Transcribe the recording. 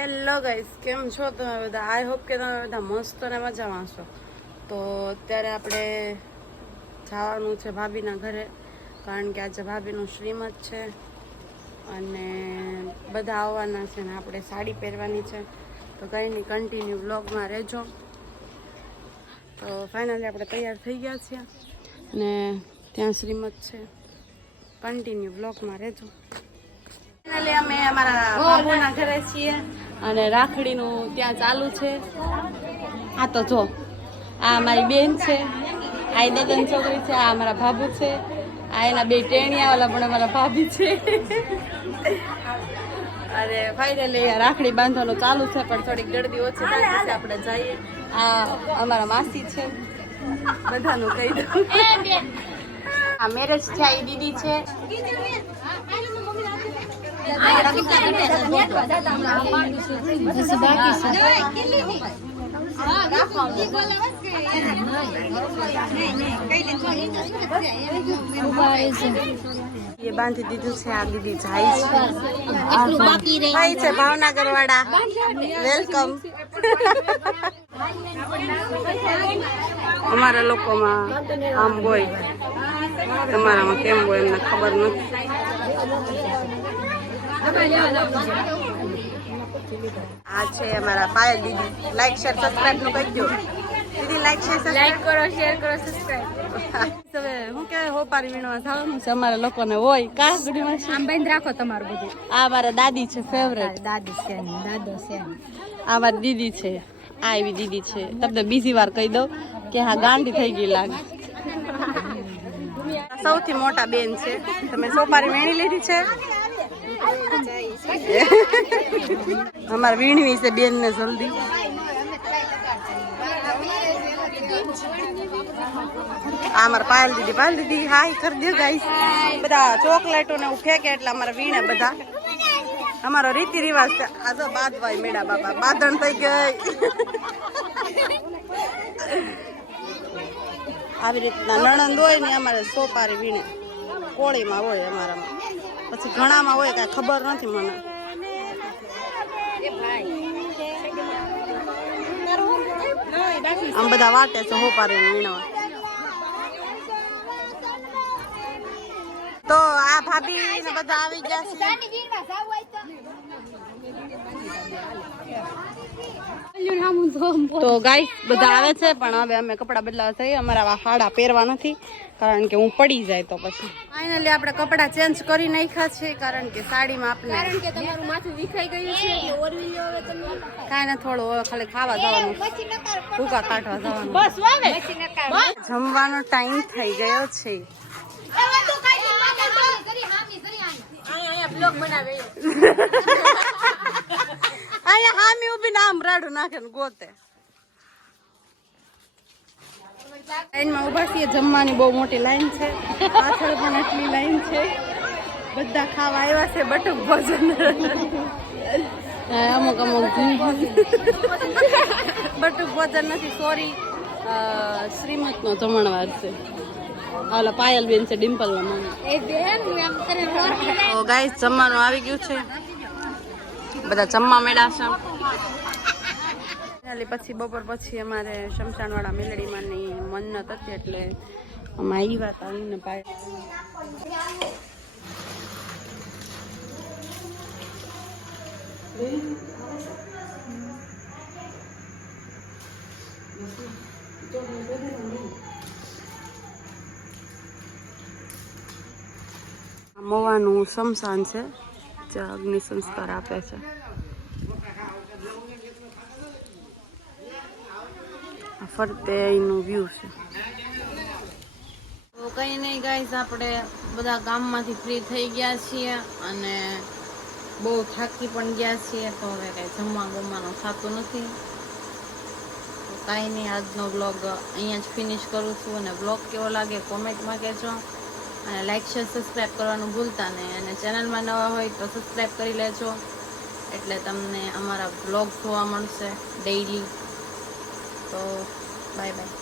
Hello guys કેમ છો તમે બધા? આઈ હોપ કે તમે બધા મસ્ત અને મજામાં છો. તો અત્યારે આપણે જવાનું છે ભાભીના ઘરે, કારણ કે આજે ભાભીનું શ્રીમત છે અને બધા આવવાના છે ને આપણે સાડી પહેરવાની છે. તો કંઈ નહીં કન્ટિન્યુ બ્લોગમાં રહેજો. તો ફાઇનલી આપણે તૈયાર થઈ ગયા છીએ ને ત્યાં શ્રીમત છે. કન્ટિન્યુ બ્લોગમાં રહેજો. ફાઇનલી અમે અમારા બાબુના ઘરે છીએ. અને રાખડીનું ત્યાં ચાલુ છે. આ તો જો આ અમારી બેન છે આ એ દદન છોકરી છે આ અમારા ભાભુ છે આ એના બે ટેણિયાવાલા પણ અમારા ભાભી છે. અરે ફાઇનલી રાખડી બાંધવાનું ચાલુ છે પણ થોડીક ગળદી ઓછી થાય છે આપણે જઈએ. આ અમારા માસી છે. બધાનું કહી દઉં. આ મેરેજ છે આ દીદી છે. એ બાંધી દીધું છે આ દીદી જાય છે છે ભાવનગર વાળા વેલકમ અમારા લોકોમાં આમ હોય. તમારામાં કેમ હોય એમને ખબર નથી. આ છે અમારા પાયલ દીદી. લાઈક શેર સબસ્ક્રાઇબનું કહી દો દીદી લાઈક શેર લાઈક કરો શેર કરો સબસ્ક્રાઇબ હવે હું કે હોપારી વીણવા થાવું છે અમારા લોકોને. હોય કા ગુડી માસી આમ બંધ રાખો તમારું બધું. આ મારા દાદી છે ફેવરેટ દાદી છે દાદો છે. આ મારી દીદી છે. આ એવી દીદી છે. તમને બીજી વાર કહી દઉં કે હા ગાંડી થઈ ગઈ લાગે. સૌથી મોટા બેન છે. તમે સોપારી વીણી લીધી છે? અમારે વીણવી છે બેન ને જલ્દી અમારે પાલ દીદી પાલ દીદી, હાય, કરી દે ગાઈસ બધા ચોકલેટો ને ફેંકે એટલે અમારે વીણે બધા. અમારો રીતિ રિવાજ છે, આ તો બાદવાય મેડા બાપા, બાદણ થઈ ગઈ. આવી રીતના નણંદ હોય ને અમારે સોપારી વીણે. કોળીમાં હોય અમારામાં. પછી ઘણામાં હોય કાંઈ ખબર નથી મને. આમ બધા વાટે છે હોપારી વીણવા તો આ ભાભી બધા આવી ગયા છે. તો ગાય બધા આવે છે પણ હવે અમે કપડા બદલાવા થઈ અમારા આવા હાડા પહેરવા નથી કારણ કે હું પડી જાય તો પછી. ફાઇનલી આપણે કપડા ચેન્જ કરી નાખ્યા છે કારણ કે સાડીમાં આપણે કારણ કે તમારું માથું વિખાઈ ગયું છે એટલે ઓરવી લો હવે તમે. કાંઈ ને થોડું ખાલી ખાવા જવાનું. પછી નકાર ભૂકા કાઢવા જવાનું. બસ વાવે. પછી નકાર જમવાનો ટાઈમ થઈ ગયો છે. બ્લોગ બનાવે. અહીંયા ઊભી રાડું નાખે ને ગોતે. લાઈનમાં ઊભા છીએ જમવાની બહુ મોટી લાઈન છે. પાછળ પણ એટલી લાઈન છે. બધા ખાવા આવ્યા છે બટુક ભોજન. અમુક અમુક બટુક ભોજન નથી સોરી. શ્રીમતનો જમણવાર છે. ઓલા પાયલ બેન છે ડિમ્પલ ના મમ્મી ગાઈસ જમવાનું આવી ગયું છે. બધા જમવા મેળા છે. ફાઇનલી પછી બપોર પછી અમારે શમશાનવાળા મેલડીમાં ની મન્નત હતી એટલે અમે આવ્યા હતા આ મવાનું શમશાન છે જ્યાં અગ્નિ સંસ્કાર આપે છે. ફરતે અહીંનું વ્યૂ છે. તો કંઈ નહીં ગાઈઝ, આપણે બધા ગામમાંથી ફ્રી થઈ ગયા છીએ અને બહુ થાકી પણ ગયા છીએ, તો હવે કંઈ જમવા ગમવાનું થતું નથી. તો કાંઈ નહીં, આજનો બ્લોગ અહીંયા જ ફિનિશ કરું છું અને બ્લોગ કેવો લાગે કોમેન્ટમાં કહેજો. અને લાઇક શેર સબસ્ક્રાઈબ કરવાનું ભૂલતા નહીં. અને ચેનલમાં નવા હોય તો સબસ્ક્રાઈબ કરી લેજો. એટલે તમને અમારા બ્લોગ જોવા મળશે ડેઈલી 都买 my.